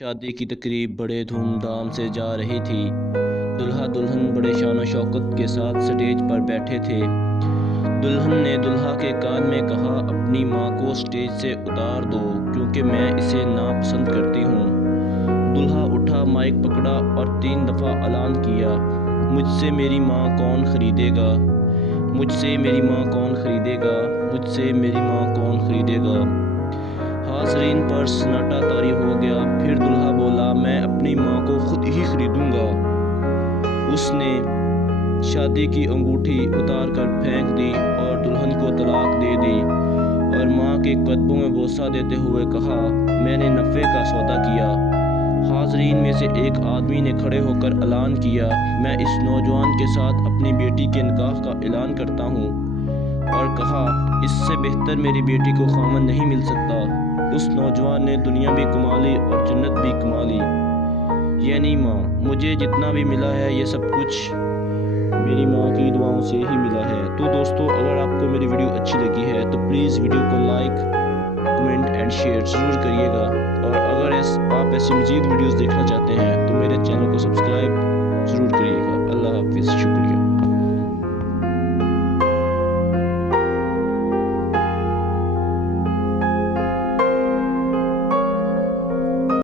शादी की तकरीब बड़े धूमधाम से जा रही थी। दुल्हा दुल्हन बड़े शान व शौकत के साथ स्टेज पर बैठे थे। दुल्हन ने दुल्हा के कान में कहा, अपनी माँ को स्टेज से उतार दो क्योंकि मैं इसे नापसंद करती हूँ। दुल्हा उठा, माइक पकड़ा और 3 दफ़ा ऐलान किया, मुझसे मेरी माँ कौन खरीदेगा, मुझसे मेरी माँ कौन खरीदेगा, मुझसे मेरी माँ कौन खरीदेगा। हाज़रीन पर सन्नाटा तारी हो गया। फिर दुल्हा बोला, मैं अपनी माँ को खुद ही खरीदूंगा। उसने शादी की अंगूठी उतार कर फेंक दी और दुल्हन को तलाक दे दी और माँ के कदमों में बोसा देते हुए कहा, मैंने नफ़े का सौदा किया। हाज़रीन में से एक आदमी ने खड़े होकर ऐलान किया, मैं इस नौजवान के साथ अपनी बेटी के निकाह का ऐलान करता हूँ, और कहा, इससे बेहतर मेरी बेटी को खामन नहीं मिल सकता। उस नौजवान ने दुनिया भी कमा ली और जन्नत भी कमा ली, यानी माँ। मुझे जितना भी मिला है ये सब कुछ मेरी माँ की दुआओं से ही मिला है। तो दोस्तों, अगर आपको मेरी वीडियो अच्छी लगी है तो प्लीज़ वीडियो को लाइक, कमेंट एंड शेयर ज़रूर करिएगा। और अगर आप ऐसी मज़ीद वीडियोज़ देखना चाहते हैं तो मेरे चैनल को सब्सक्राइब ज़रूर करिएगा। अल्लाह हाफिज़, शुक्रिया।